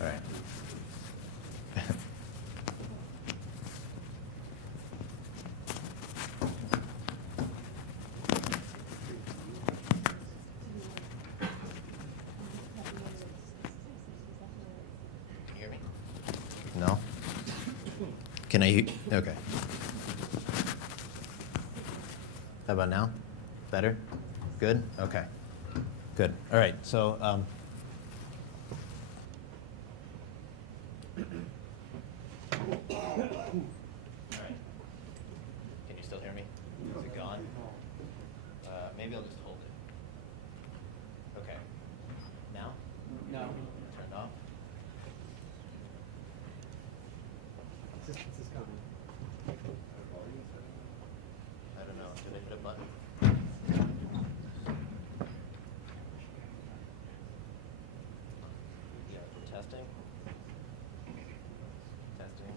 All right. Can you hear me? No? Can I hear? Okay. How about now? Better? Good? Okay. Good. All right. So, all right. Can you still hear me? Is it gone? Maybe I'll just hold it. Okay. Now? No. Turn it off. This is coming. I don't know. Did I hit a button? Yeah, we're testing. Testing. Testing.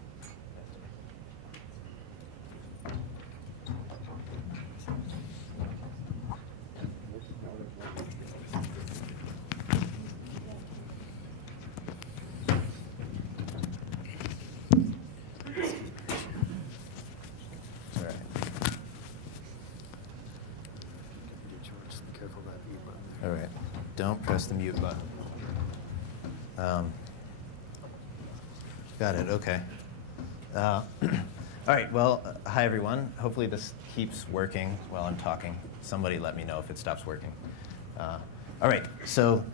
It's all right. Be careful of that mute button. All right. Don't press the mute button. Got it. Okay. All right. Well, hi, everyone. Hopefully this keeps working while I'm talking. Somebody let me know if it stops working. All right. So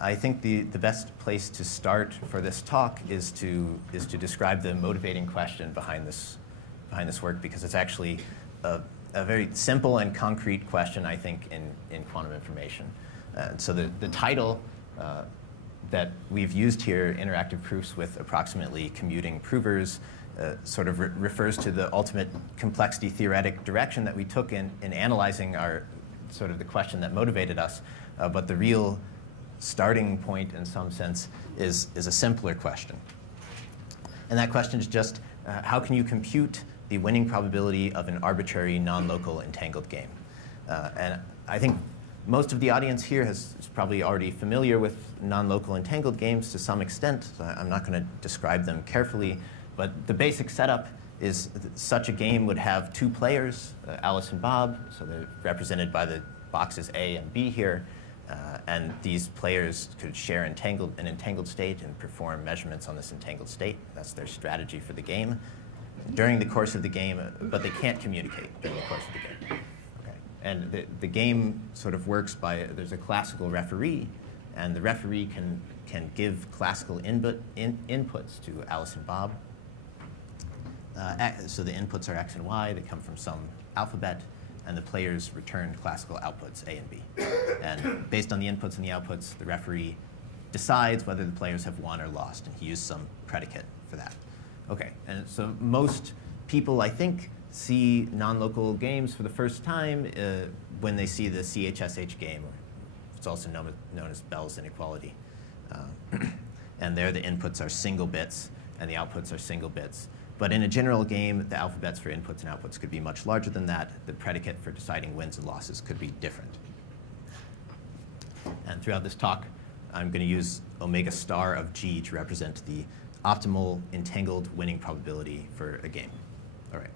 I think the best place to start for this talk is to describe the motivating question behind this work, because it's actually a very simple and concrete question, I think, in quantum information. So the title that we've used here, Interactive Proofs with Approximately Commuting Provers, sort of refers to the ultimate complexity-theoretic direction that we took in analyzing our sort of the question that motivated us. But the real starting point, in some sense, is a simpler question. And that question is just, how can you compute the winning probability of an arbitrary non-local entangled game? And I think most of the audience here is probably already familiar with non-local entangled games to some extent, so I'm not going to describe them carefully. But the basic setup is such a game would have two players, Alice and Bob, so they're represented by the boxes A and B here. And these players could share an entangled state and perform measurements on this entangled state. That's their strategy for the game during the course of the game, but they can't communicate during the course of the game. Okay. And the game sort of works by, there's a classical referee, and the referee can give classical inputs to Alice and Bob. So the inputs are X and Y, they come from some alphabet, and the players return classical outputs, A and B. And based on the inputs and the outputs, the referee decides whether the players have won or lost, and he used some predicate for that. Okay, and so most people, I think, see non-local games for the first time when they see the CHSH game, or it's also known as Bell's inequality. And there the inputs are single bits, and the outputs are single bits. But in a general game, the alphabets for inputs and outputs could be much larger than that. The predicate for deciding wins and losses could be different. And throughout this talk, I'm going to use omega star of G to represent the optimal entangled winning probability for a game. All right.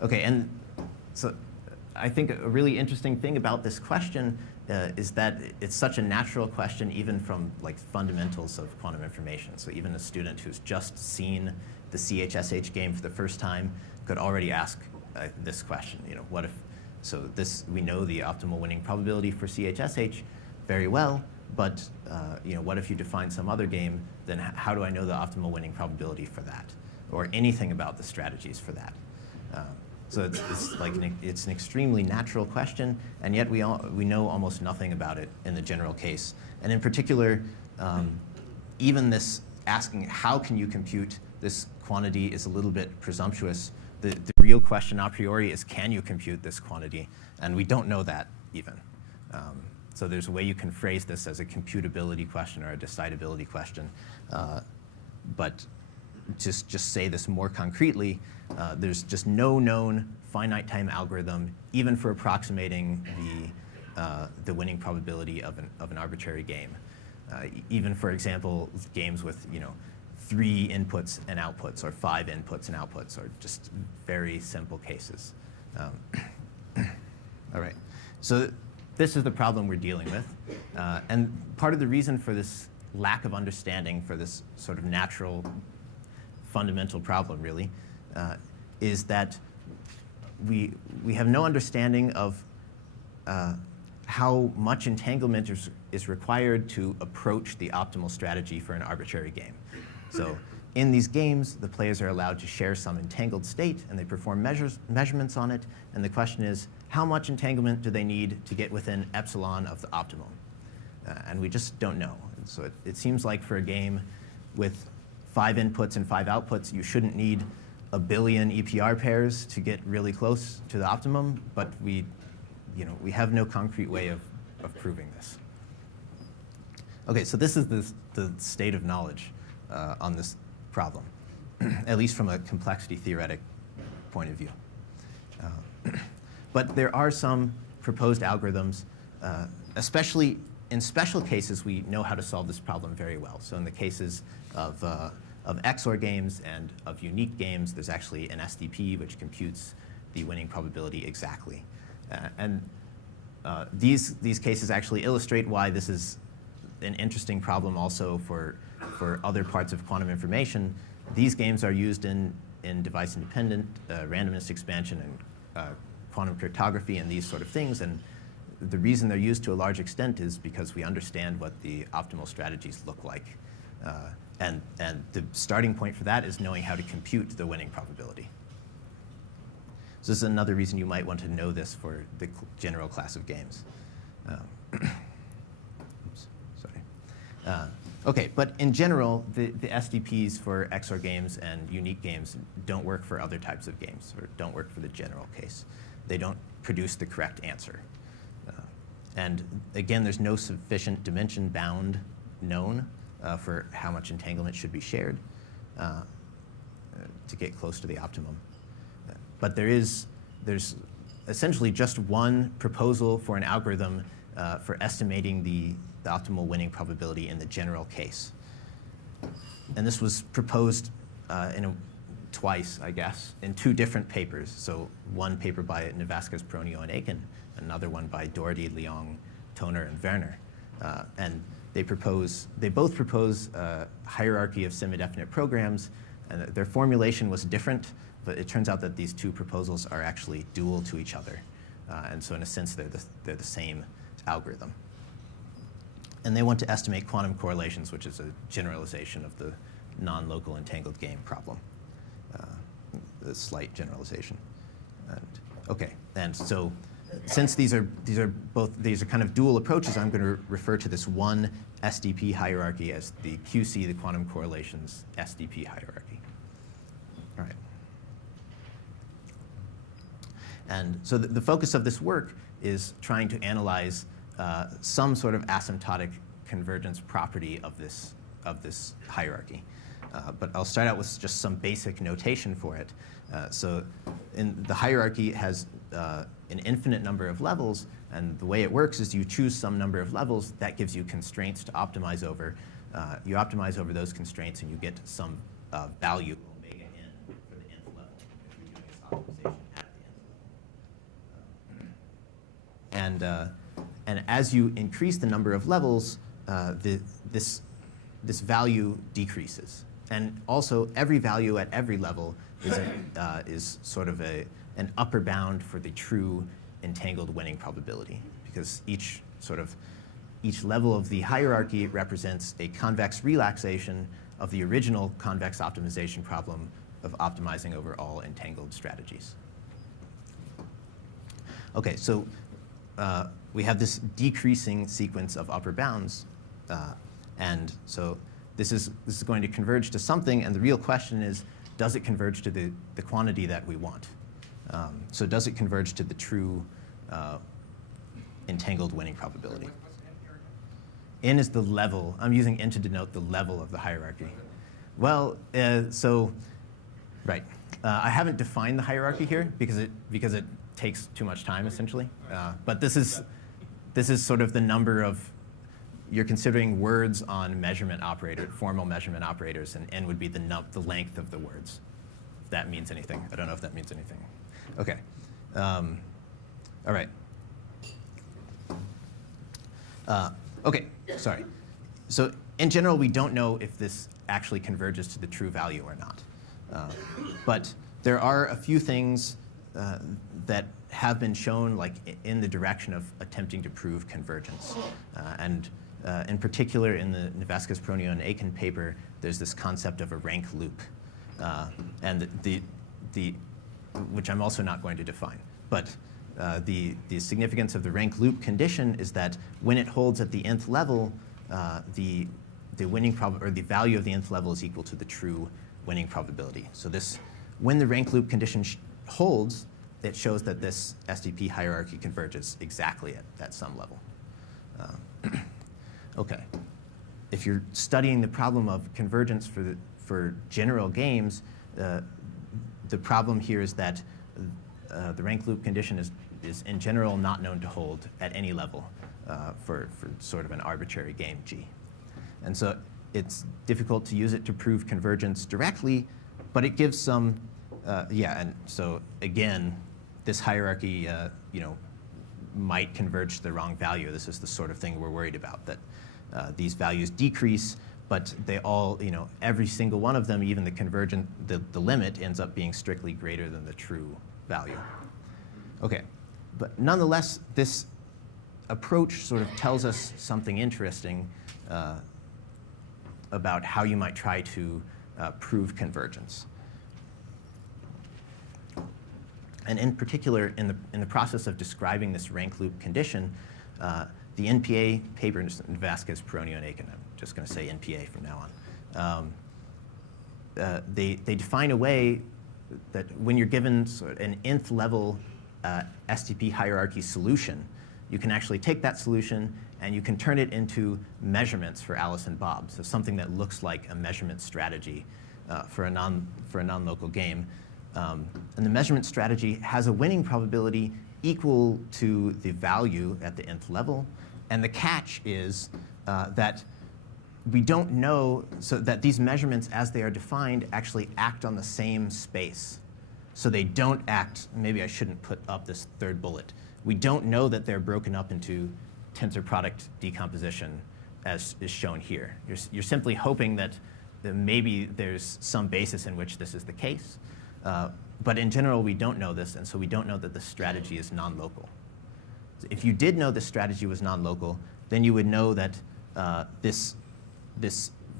Okay, and so I think a really interesting thing about this question is that it's such a natural question, even from like fundamentals of quantum information. So even a student who's just seen the CHSH game for the first time could already ask this question. You know, what if? So this, we know the optimal winning probability for CHSH very well, but you know, what if you define some other game? Then how do I know the optimal winning probability for that, or anything about the strategies for that? So it's an extremely natural question, and yet we know almost nothing about it in the general case. And in particular, even this asking how can you compute this quantity is a little bit presumptuous. The real question a priori is, can you compute this quantity? And we don't know that even. So there's a way you can phrase this as a computability question or a decidability question. But just say this more concretely, there's just no known finite time algorithm, even for approximating the winning probability of an arbitrary game. Even, for example, games with 3 inputs and outputs, or 5 inputs and outputs, or just very simple cases. All right, so this is the problem we're dealing with. And part of the reason for this lack of understanding for this sort of natural fundamental problem, really, is that we have no understanding of how much entanglement is required to approach the optimal strategy for an arbitrary game. So in these games, the players are allowed to share some entangled state, and they perform measurements on it. And the question is, how much entanglement do they need to get within epsilon of the optimum? And we just don't know. And so it seems like for a game with 5 inputs and 5 outputs, you shouldn't need a billion EPR pairs to get really close to the optimum, but we have no concrete way of proving this. Okay, so this is the state of knowledge on this problem, at least from a complexity-theoretic point of view. But there are some proposed algorithms, especially in special cases, we know how to solve this problem very well. So in the cases of XOR games and of unique games, there's actually an SDP which computes the winning probability exactly. These cases actually illustrate why this is an interesting problem also for other parts of quantum information. These games are used in device-independent randomness expansion and quantum cryptography and these sort of things. And the reason they're used to a large extent is because we understand what the optimal strategies look like. And the starting point for that is knowing how to compute the winning probability. So this is another reason you might want to know this for the general class of games. Oops, sorry. OK, but in general, the SDPs for XOR games and unique games don't work for other types of games, or don't work for the general case. They don't produce the correct answer. And again, there's no sufficient dimension bound known for how much entanglement should be shared to get close to the optimum. But there's essentially just one proposal for an algorithm for estimating the optimal winning probability in the general case. And this was proposed twice, I guess, in 2 different papers. So one paper by Navasquez, Pironio, and Aiken, another one by Doherty, Leong, Toner, and Werner. And they both propose a hierarchy of semidefinite programs, and their formulation was different, but it turns out that these 2 proposals are actually dual to each other. And so in a sense, they're the same algorithm. And they want to estimate quantum correlations, which is a generalization of the non-local entangled game problem, a slight generalization. OK, and so since these are kind of dual approaches, I'm going to refer to this one SDP hierarchy as the QC, the quantum correlations SDP hierarchy. All right. And so the focus of this work is trying to analyze some sort of asymptotic convergence property of this hierarchy. But I'll start out with just some basic notation for it. So the hierarchy has an infinite number of levels, and the way it works is you choose some number of levels. That gives you constraints to optimize over. You optimize over those constraints, and you get some value omega n for the nth level if you're doing this optimization at the nth level. And as you increase the number of levels, this value decreases. And also, every value at every level is sort of an upper bound for the true entangled winning probability, because each level of the hierarchy represents a convex relaxation of the original convex optimization problem of optimizing over all entangled strategies. OK, so we have this decreasing sequence of upper bounds. And so this is going to converge to something. And the real question is, does it converge to the quantity that we want? So does it converge to the true entangled winning probability? N is the level. I'm using N to denote the level of the hierarchy. Well, right. I haven't defined the hierarchy here because it takes too much time, essentially. But this is sort of the number of you're considering words on measurement formal measurement operators, and n would be the length of the words. If that means anything. I don't know if that means anything. OK. All right. OK, sorry. So in general, we don't know if this actually converges to the true value or not. But there are a few things that have been shown like in the direction of attempting to prove convergence. And in particular, in the Nevescus, Pironio, and Aiken paper, there's this concept of a rank loop, and which I'm also not going to define. But the significance of the rank loop condition is that when it holds at the nth level, the value of the nth level is equal to the true winning probability. So when the rank loop condition holds, it shows that this SDP hierarchy converges exactly at some level. OK. If you're studying the problem of convergence for general games, the problem here is that the rank loop condition is in general not known to hold at any level for sort of an arbitrary game G. And so it's difficult to use it to prove convergence directly, but it gives some, and so again, this hierarchy might converge to the wrong value. This is the sort of thing we're worried about, that these values decrease, but they all, every single one of them, even the limit ends up being strictly greater than the true value. OK, but nonetheless, this approach sort of tells us something interesting about how you might try to prove convergence. And in particular, in the process of describing this rank loop condition, the NPA paper, Nevescus, Pironio, and Aiken, I'm just going to say NPA from now on, they define a way that when you're given sort of an nth level SDP hierarchy solution, you can actually take that solution and you can turn it into measurements for Alice and Bob, so something that looks like a measurement strategy for a non-local game. And the measurement strategy has a winning probability equal to the value at the nth level. And the catch is that we don't know, so that these measurements, as they are defined, actually act on the same space. So they don't act, maybe I shouldn't put up this third bullet. We don't know that they're broken up into tensor product decomposition, as is shown here. You're simply hoping that maybe there's some basis in which this is the case. But in general, we don't know this, and so we don't know that the strategy is non-local. If you did know this strategy was non-local, then you would know that this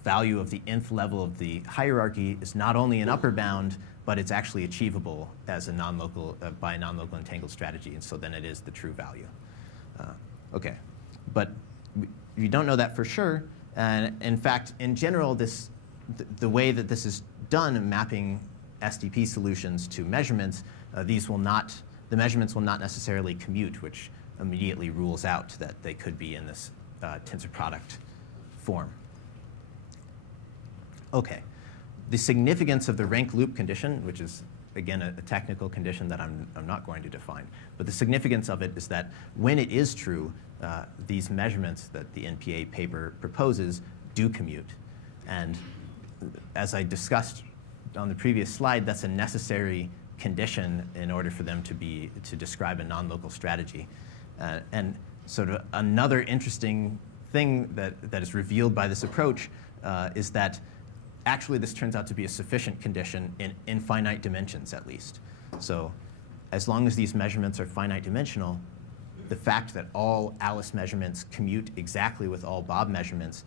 value of the nth level of the hierarchy is not only an upper bound, but it's actually achievable as a non-local by a non-local entangled strategy, and so then it is the true value. OK, but you don't know that for sure. And in fact, in general, the way that this is done in mapping SDP solutions to measurements, the measurements will not necessarily commute, which immediately rules out that they could be in this tensor product form. OK, the significance of the rank loop condition, which is again a technical condition that I'm not going to define, but the significance of it is that when it is true, these measurements that the NPA paper proposes do commute. And as I discussed on the previous slide, that's a necessary condition in order for them to describe a non-local strategy. And sort of another interesting thing that is revealed by this approach is that actually this turns out to be a sufficient condition in infinite dimensions, at least. So as long as these measurements are finite dimensional, the fact that all Alice measurements commute exactly with all Bob measurements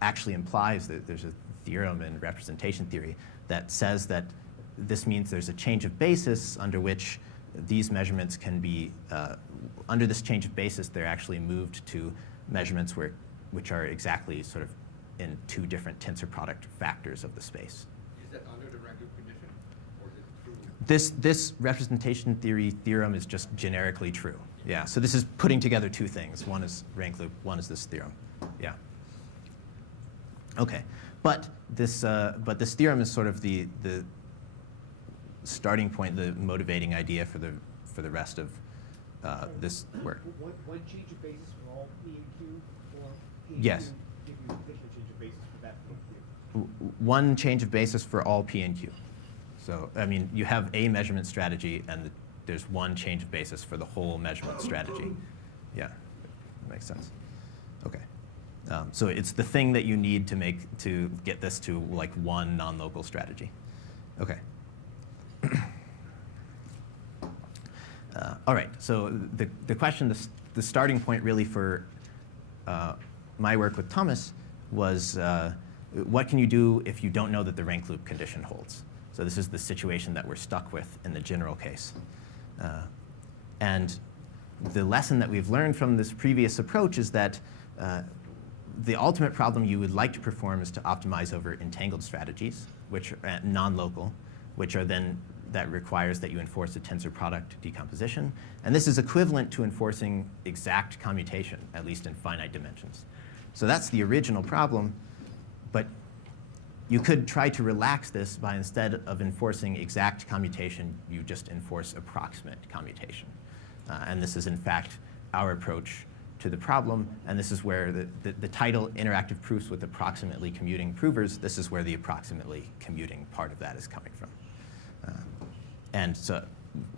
actually implies that there's a theorem in representation theory that says that this means there's a change of basis under which these measurements can be, under this change of basis, they're actually moved to measurements which are exactly sort of in two different tensor product factors of the space. Is that under the rank loop condition, or is it true? This representation theory theorem is just generically true. Yeah, so this is putting together two things. One is rank loop, one is this theorem. Yeah. OK, but this theorem is sort of the starting point, the motivating idea for the rest of this work. One change of basis for all P and Q, or P Yes. Give you additional change of basis for that Q. One change of basis for all P and Q. So, I mean, you have a measurement strategy, and there's one change of basis for the whole measurement strategy. Yeah, that makes sense. OK. So it's the thing that you need to get this to like one non-local strategy. OK. All right. So the question, the starting point really for my work with Thomas was, what can you do if you don't know that the rank loop condition holds? So this is the situation that we're stuck with in the general case. And the lesson that we've learned from this previous approach is that the ultimate problem you would like to perform is to optimize over entangled strategies, which are non-local, which are then, that requires that you enforce a tensor product decomposition. And this is equivalent to enforcing exact commutation, at least in finite dimensions. So that's the original problem. But you could try to relax this by, instead of enforcing exact commutation, you just enforce approximate commutation. And this is, in fact, our approach to the problem. And this is where the title, Interactive Proofs with Approximately Commuting Provers, this is where the approximately commuting part of that is coming from. And so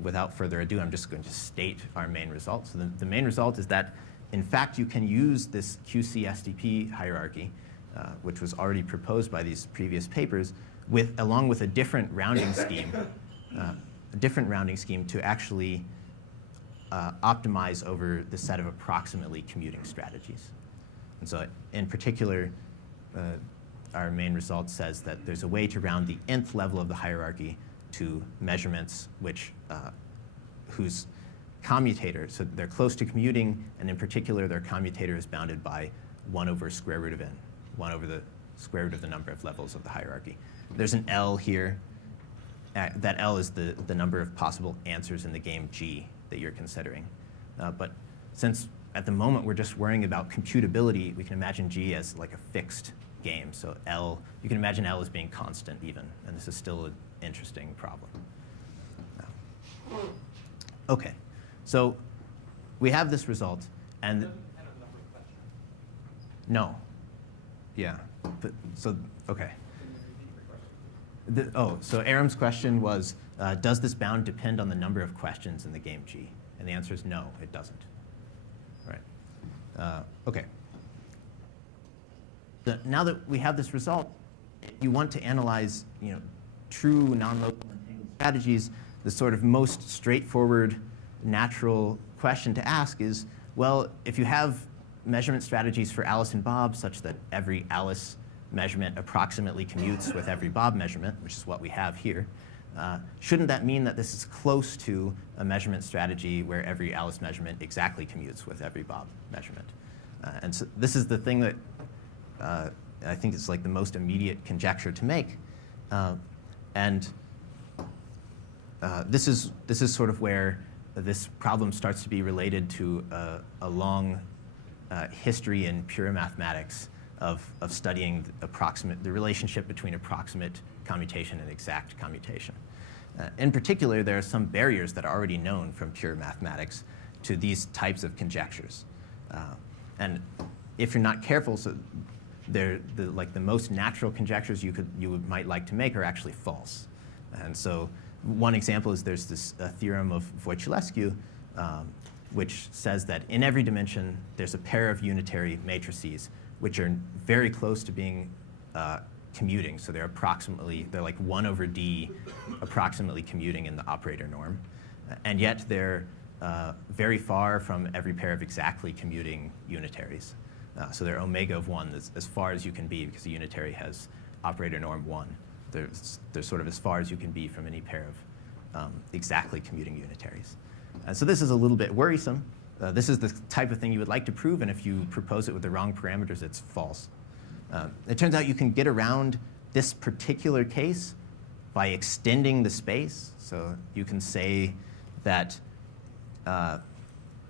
without further ado, I'm just going to state our main result. So the main result is that, in fact, you can use this QC-SDP hierarchy, which was already proposed by these previous papers, along with a different rounding scheme, to actually optimize over the set of approximately commuting strategies. And so in particular, our main result says that there's a way to round the nth level of the hierarchy to measurements whose commutator, so they're close to commuting, and in particular, their commutator is bounded by 1 over square root of n, 1 over the square root of the number of levels of the hierarchy. There's an L here. That L is the number of possible answers in the game G that you're considering. But since at the moment we're just worrying about computability, we can imagine G as like a fixed game. So L, you can imagine L as being constant even, and this is still an interesting problem. OK, so we have this result, and no, yeah, but so OK. So Aram's question was, does this bound depend on the number of questions in the game G? And the answer is no, it doesn't. Right. OK. Now that we have this result, you want to analyze, true non-local entangled strategies. The sort of most straightforward, natural question to ask is, well, if you have measurement strategies for Alice and Bob such that every Alice measurement approximately commutes with every Bob measurement, which is what we have here, shouldn't that mean that this is close to a measurement strategy where every Alice measurement exactly commutes with every Bob measurement? And so this is the thing that I think is like the most immediate conjecture to make. This is sort of where this problem starts to be related to a long history in pure mathematics of studying the relationship between approximate commutation and exact commutation. In particular, there are some barriers that are already known from pure mathematics to these types of conjectures. And if you're not careful, so the most natural conjectures you might like to make are actually false. And so one example is there's this theorem of Wojciechowski, which says that in every dimension, there's a pair of unitary matrices which are very close to being commuting. So they're like 1 over d approximately commuting in the operator norm. And yet they're very far from every pair of exactly commuting unitaries. So they're omega of 1 as far as you can be, because a unitary has operator norm 1. They're sort of as far as you can be from any pair of exactly commuting unitaries. So this is a little bit worrisome. This is the type of thing you would like to prove, and if you propose it with the wrong parameters, it's false. It turns out you can get around this particular case by extending the space. So you can say that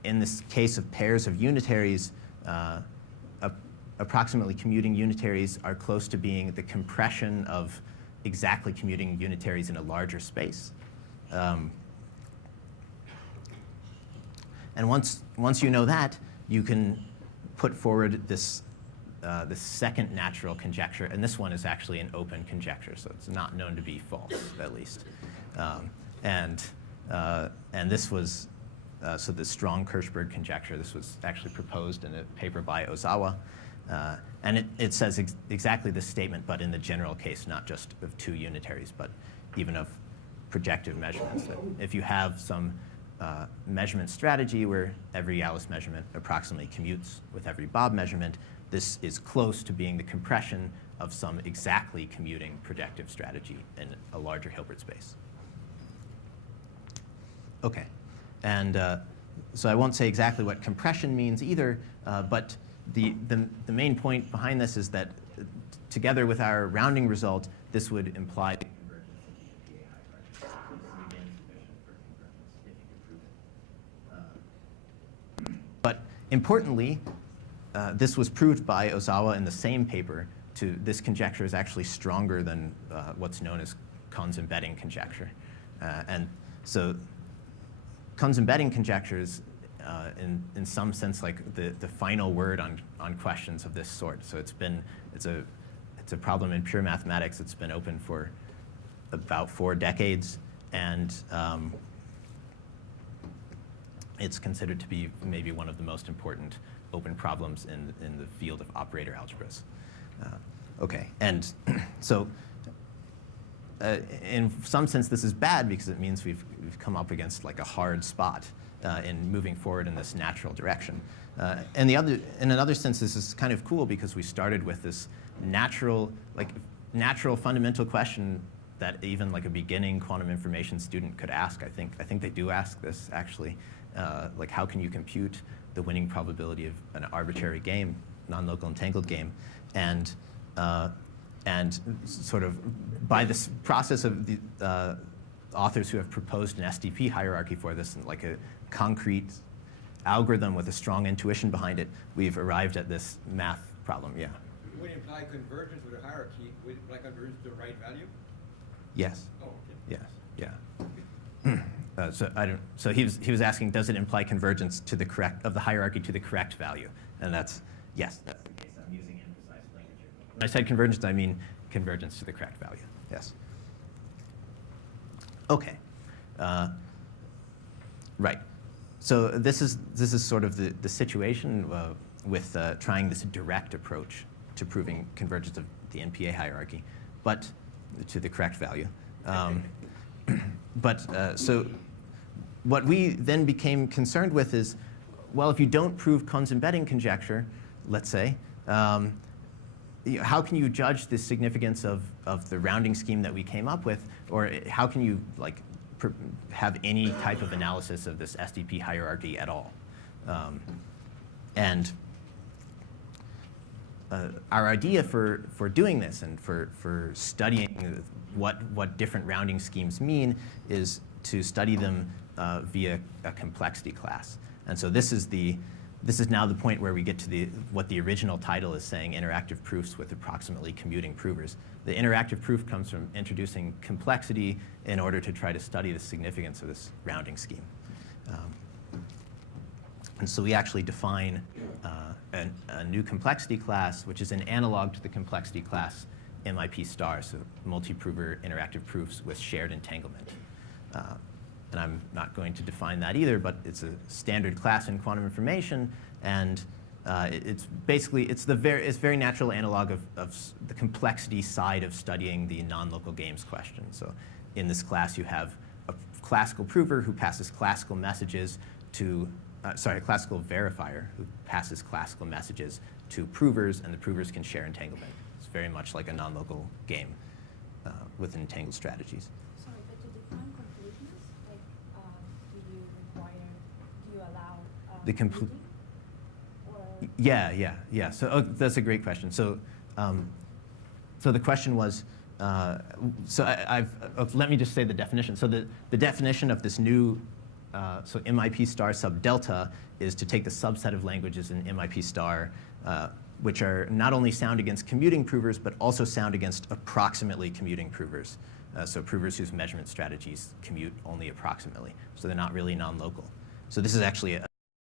in this case of pairs of unitaries, approximately commuting unitaries are close to being the compression of exactly commuting unitaries in a larger space. And once you know that, you can put forward this the second natural conjecture, and this one is actually an open conjecture, so it's not known to be false, at least. And this was, so the Strong Kirchberg Conjecture, this was actually proposed in a paper by Ozawa. And it says exactly this statement, but in the general case, not just of two unitaries, but even of projective measurements. That if you have some measurement strategy where every Alice measurement approximately commutes with every Bob measurement, this is close to being the compression of some exactly commuting projective strategy in a larger Hilbert space. Okay, and so I won't say exactly what compression means either, but the main point behind this is that together with our rounding result, this would imply the convergence of the NPA hierarchy. This is again sufficient for convergence if you can prove it. But importantly, this was proved by Ozawa in the same paper. This conjecture is actually stronger than what's known as Kahn's embedding conjecture. And so Kahn's embedding conjecture is in some sense like the final word on questions of this sort. So it's a problem in pure mathematics. It's been open for about 4 decades, and it's considered to be maybe one of the most important open problems in the field of operator algebras. Okay, and so in some sense this is bad because it means we've come up against like a hard spot in moving forward in this natural direction. In another sense, this is kind of cool because we started with this natural fundamental question that even like a beginning quantum information student could ask. I think they do ask this actually. Like, how can you compute the winning probability of an arbitrary game, non-local entangled game, and sort of by this process of the authors who have proposed an SDP hierarchy for this, and like a concrete algorithm with a strong intuition behind it, we've arrived at this math problem. Yeah. Would it imply convergence with a hierarchy? Would it imply convergence to the right value? Yes. Oh, okay. Yes. Yeah. So he was asking, does it imply convergence to the the hierarchy to the correct value? And that's yes. That's the case. I'm using imprecise language here. When I said convergence, I mean convergence to the correct value. Yes. Okay. Right. So this is sort of the situation with trying this direct approach to proving convergence of the NPA hierarchy, but to the correct value. So what we then became concerned with is, well, if you don't prove Kahn's embedding conjecture, let's say, how can you judge the significance of the rounding scheme that we came up with, or how can you like have any type of analysis of this SDP hierarchy at all? And our idea for doing this and for studying what different rounding schemes mean is to study them via a complexity class. And so this is now the point where we get to what the original title is saying, interactive proofs with approximately commuting provers. The interactive proof comes from introducing complexity in order to try to study the significance of this rounding scheme. And so we actually define a new complexity class, which is an analog to the complexity class MIPstar, so multiprover interactive proofs with shared entanglement. And I'm not going to define that either, but it's a standard class in quantum information, and it's very natural analog of the complexity side of studying the non-local games question. So in this class, you have a classical prover who passes classical messages to, classical verifier who passes classical messages to provers, and the provers can share entanglement. It's very much like a non-local game with entangled strategies. Sorry, but to define completeness, like, do you allow The complete. or Yeah. So that's a great question. So, so the question was, let me just say the definition. So the definition of this new, so MIPstar sub delta is to take the subset of languages in MIPstar, which are not only sound against commuting provers, but also sound against approximately commuting provers. So provers whose measurement strategies commute only approximately. So they're not really non-local. So this is actually